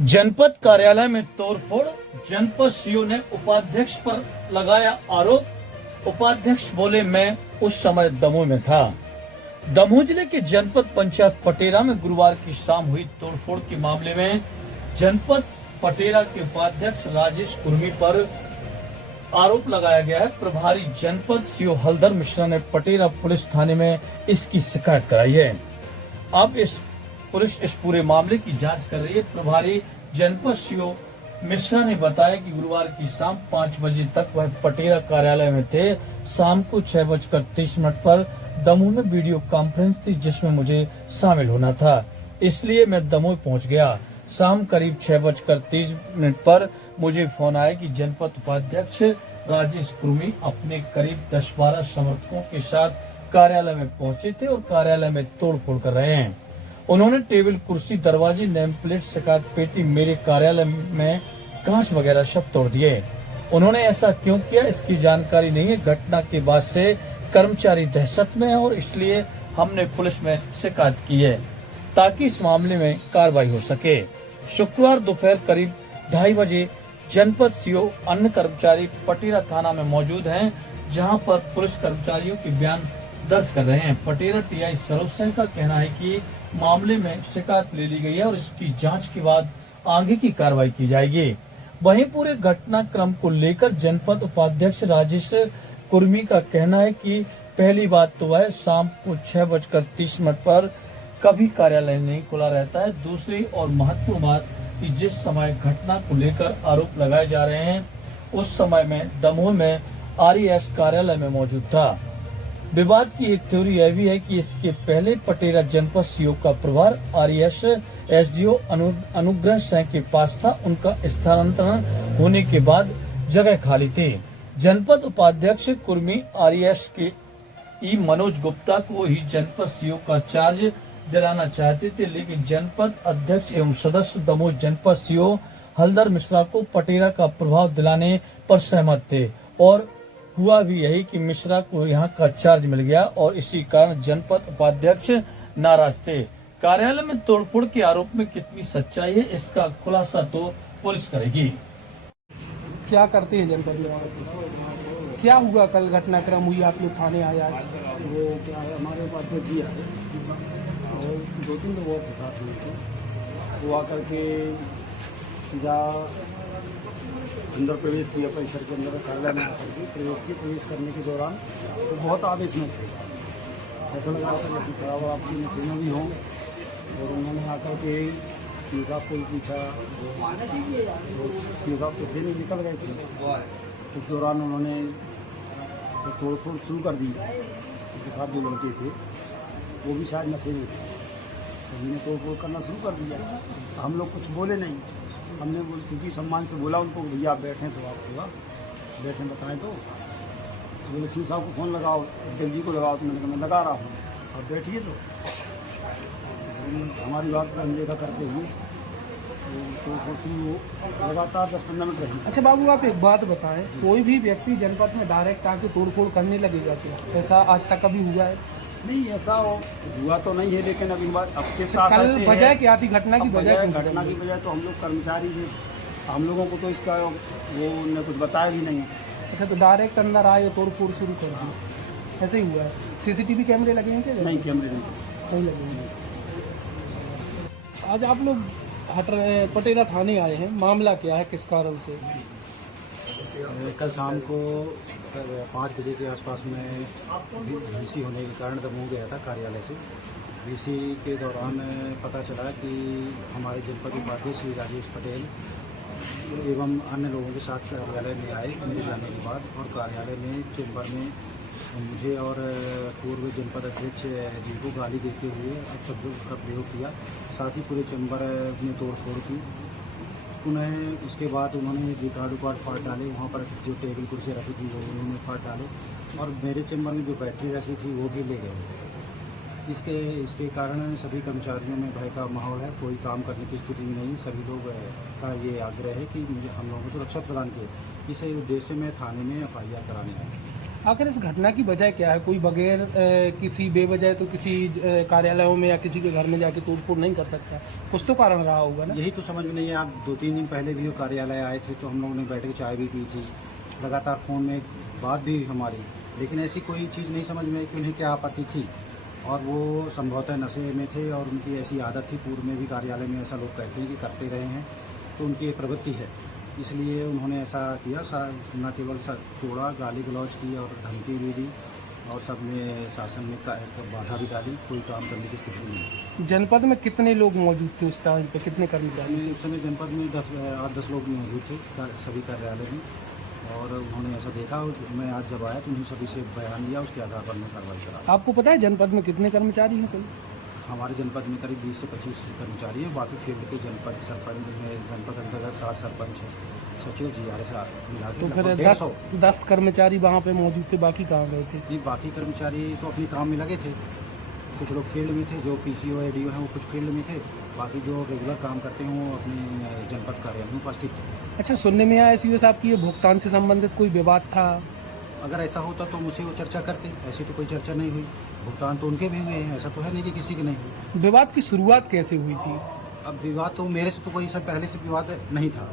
जनपद कार्यालय में तोड़फोड़, जनपद सीओ ने उपाध्यक्ष पर लगाया आरोप। उपाध्यक्ष बोले मैं उस समय दमोह में था। दमोह जिले के जनपद पंचायत पटेरा में गुरुवार की शाम हुई तोड़फोड़ के मामले में जनपद पटेरा के उपाध्यक्ष राजेश कुर्मी पर आरोप लगाया गया है। प्रभारी जनपद सीओ हलधर मिश्रा ने पटेरा पुलिस थाने में इसकी शिकायत कराई है। अब पुलिस इस पूरे मामले की जांच कर रही है। प्रभारी जनपद सीओ मिश्रा ने बताया कि गुरुवार की शाम 5 बजे तक वह पटेरा कार्यालय में थे। शाम को 6:30 पर दमोह में वीडियो कॉन्फ्रेंस थी जिसमें मुझे शामिल होना था, इसलिए मैं दमोह पहुंच गया। शाम करीब 6:30 पर मुझे फोन आया कि जनपद उपाध्यक्ष राजेश कुर्मी अपने करीब 10-12 समर्थकों के साथ कार्यालय में पहुंचे थे और कार्यालय में तोड़फोड़ कर रहे हैं। उन्होंने टेबल, कुर्सी, दरवाजे, नेम प्लेट, शिकायत पेटी, मेरे कार्यालय में कांच वगैरह सब तोड़ दिए। उन्होंने ऐसा क्यों किया इसकी जानकारी नहीं है। घटना के बाद से कर्मचारी दहशत में है और इसलिए हमने पुलिस में शिकायत की है ताकि इस मामले में कार्रवाई हो सके। शुक्रवार दोपहर करीब 2:30 बजे जनपद सीओ अन्य कर्मचारी पटेरा थाना में मौजूद हैं, जहां पर पुलिस कर्मचारियों के बयान दर्ज कर रहे हैं। पटेरा टीआई सरोज सिंह का कहना है कि मामले में शिकायत ले ली गई है और इसकी जांच के बाद आगे की कार्रवाई की जाएगी। वहीं पूरे घटनाक्रम को लेकर जनपद उपाध्यक्ष राजेश कुर्मी का कहना है कि पहली बात तो वह शाम को 6:30 पर कभी कार्यालय नहीं खुला रहता है। दूसरी और महत्वपूर्ण बात कि जिस समय घटना को लेकर आरोप लगाए जा रहे हैं उस समय में दमोह में आरईएस कार्यालय में मौजूद था। विवाद की एक थ्योरी यह भी है कि इसके पहले पटेरा जनपद सीओ का प्रभार आरईएस एसडीओ अनुग्रह सिंह के पास था। उनका स्थानांतरण होने के बाद जगह खाली थी। जनपद उपाध्यक्ष कुर्मी आरईएस के मनोज गुप्ता को ही जनपद सीओ का चार्ज दिलाना चाहते थे, लेकिन जनपद अध्यक्ष एवं सदस्य दमोह जनपद सीओ हलधर मिश्रा को पटेरा का प्रभाव दिलाने पर सहमत थे और हुआ भी यही कि मिश्रा को यहां का चार्ज मिल गया और इसी कारण जनपद उपाध्यक्ष नाराज थे। कार्यालय में तोड़फोड़ के आरोप में कितनी सच्चाई है इसका खुलासा तो पुलिस करेगी। क्या करते हैं जनपद में? क्या हुआ कल घटनाक्रम हुई, आप लोग थाने आए आज? वो क्या है, हमारे उपाध्यक्ष जी आए और 2-3 लोग और के साथ हुए थे। वो आकर के सीधा अंदर प्रवेश किया, परिसर के अंदर कार्यालय में आकर के प्रवेश करने के दौरान वो बहुत आवेश में थे। ऐसा लग रहा था जैसे शराब आपकी मशीनें भी हों और उन्होंने आकर के साहब को पूछा, साहब तो थे नहीं, निकल गए थे। उस दौरान उन्होंने तोड़फोड़ शुरू कर दी। उसके साथ जो लड़के थे वो भी शायद नशे में थे, उन्होंने तोड़फोड़ करना शुरू कर दिया। हम लोग कुछ बोले नहीं, हमने क्योंकि सम्मान से बोला उनको, भैया आप बैठें तो आप होगा बैठें बताएं तो बोले सिंह साहब को फ़ोन लगाओ, दिल जी को लगाओ। तो मैंने कहा मैं लगा रहा हूँ, आप बैठिए। तो हमारी बात पर अनदेखा करते हुए तो लगातार 10-15 मिनट रही। अच्छा बाबू, आप एक बात बताएं, कोई भी व्यक्ति जनपद में डायरेक्ट आके तोड़फोड़ करने लगेगा क्या? ऐसा आज तक कभी हुआ है? नहीं, ऐसा हुआ तो नहीं है, लेकिन अब किस कल वजह क्या थी घटना की? घटना की वजह तो हम लोग कर्मचारी थे, हम लोगों को तो इसका वो उन्होंने कुछ बताया भी नहीं। अच्छा, तो डायरेक्ट अंदर आए और तोड़फोड़ शुरू कर दी, ऐसे ही हुआ है? सीसीटीवी कैमरे लगे हैं क्या? नहीं, कैमरे नहीं लगे हैं। आज आप लोग पटेरा थाने आए हैं, मामला क्या है, किस कारण से? कल शाम को 5 बजे के आसपास में वीसी होने के कारण दमोह गया था कार्यालय से। वीसी के दौरान पता चला कि हमारे जनपद उपाध्यक्ष श्री राजेश पटेल एवं अन्य लोगों के साथ कार्यालय में आए मेरे जाने के बाद, और कार्यालय में चेंबर में मुझे और पूर्व जनपद अध्यक्ष जी को गाली देते हुए शब्दों का प्रयोग किया। साथ ही पूरे चेंबर में तोड़फोड़ की। उन्हें उसके बाद उन्होंने रिकॉर्ड फाड़ डाले, वहाँ पर जो टेबल कुर्सी रखी थी वो उन्होंने फाड़ डाले और मेरे चेंबर में जो बैटरी रखी थी वो भी ले गए। इसके कारण सभी कर्मचारियों में भय का माहौल है, कोई काम करने की स्थिति में नहीं। सभी लोग का ये आग्रह है कि मुझे हम लोगों को सुरक्षा प्रदान किए। इसी उद्देश्य में थाने में FIR कराने आए। आखिर इस घटना की वजह क्या है? कोई बगैर किसी बेवजह तो किसी कार्यालयों में या किसी के घर में जाके तोड़फोड़ नहीं कर सकता, कुछ तो कारण रहा होगा ना। यही तो समझ में नहीं है। आप 2-3 दिन पहले भी वो कार्यालय आए थे तो हम लोगों ने बैठ के चाय भी पी थी, लगातार फ़ोन में बात भी हुई हमारी, लेकिन ऐसी कोई चीज़ नहीं समझ में आई कि उन्हें क्या आपत्ति थी। और वो संभवतः नशे में थे और उनकी ऐसी आदत थी, पूर्व में भी कार्यालय में ऐसा लोग कहते हैं कि करते रहे हैं, तो उनकी एक प्रवृत्ति है, इसलिए उन्होंने ऐसा किया। न केवल तोड़ा, गाली गलौज की और धमकी भी दी और सब में शासन में बाधा भी डाली, कोई काम करने की स्थिति नहीं। जनपद में कितने लोग मौजूद थे उस टाइम पे, कितने कर्मचारी? उस समय जनपद में 8-10 लोग मौजूद थे सभी कार्यालय में, और उन्होंने ऐसा देखा। मैं आज जब आया तो उन्हें सभी से बयान लिया, उसके आधार पर मैं कार्रवाई करा। आपको पता है जनपद में कितने कर्मचारी हैं कुल? हमारे जनपद में करीब 20 से 25 कर्मचारी हैं। बाकी फील्ड के जनपद सरपंच में, जनपद अंतर्गत 60 सरपंच हैं, सचिव GRS मिला के तो फिर लगभग 150। 10 कर्मचारी वहाँ पे मौजूद थे, बाकी कहाँ गए थे? ये बाकी कर्मचारी तो अपने काम में लगे थे, कुछ लोग फील्ड में थे, जो PCO ADO हैं वो कुछ फील्ड में थे, बाकी जो रेगुलर काम करते हैं वो अपने जनपद कार्यालय में उपस्थित थे। अच्छा, सुनने में आया SEO साहब की ये भुगतान से संबंधित कोई विवाद था? अगर ऐसा होता तो मुझसे वो चर्चा करते, ऐसी तो कोई चर्चा नहीं हुई। भुगतान तो उनके भी हुए हैं, ऐसा तो है नहीं कि किसी के नहीं हुई। विवाद की शुरुआत कैसे हुई थी? अब विवाद तो मेरे से तो कोई सब पहले से विवाद नहीं था।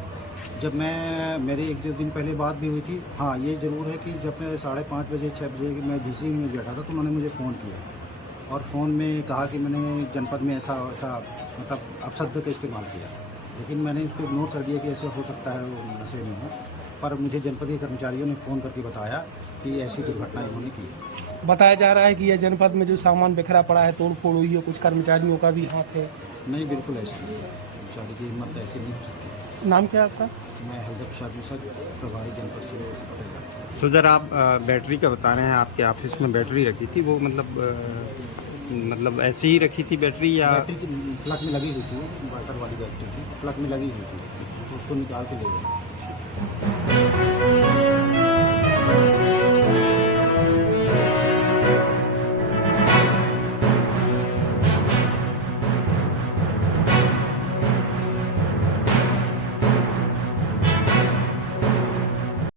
जब मेरे 1-2 दिन पहले बात भी हुई थी। हाँ, ये ज़रूर है कि जब मैं 5:30 बजे 6 बजे मैं VC में बैठा था तो उन्होंने मुझे फ़ोन किया और फ़ोन में कहा कि मैंने जनपद में ऐसा मतलब अपशब्द का इस्तेमाल किया, लेकिन मैंने उसको इग्नोर कर दिया कि ऐसे हो सकता है वो नशे में हो। पर मुझे जनपद के कर्मचारियों ने फ़ोन करके बताया कि ऐसी दुर्घटना इन्होंने की। बताया जा रहा है कि यह जनपद में जो सामान बिखरा पड़ा है, तोड़ फोड़ हुई है, कुछ कर्मचारियों का भी हाथ है। नहीं, बिल्कुल ऐसा नहीं है। कर्मचारी की हिम्मत ऐसी नहीं हो सकती। नाम क्या है आपका? मैं हरदीप शाह प्रभारी जनपद से पटेगा। सो सर, आप बैटरी का बता रहे हैं, आपके ऑफिस में बैटरी रखी थी, वो मतलब ऐसे ही रखी थी बैटरी या? बैटरी प्लग में लगी हुई थी, वाटर वाली बैटरी थी, प्लग में लगी हुई थी, तो उसको निकाल के ले गए।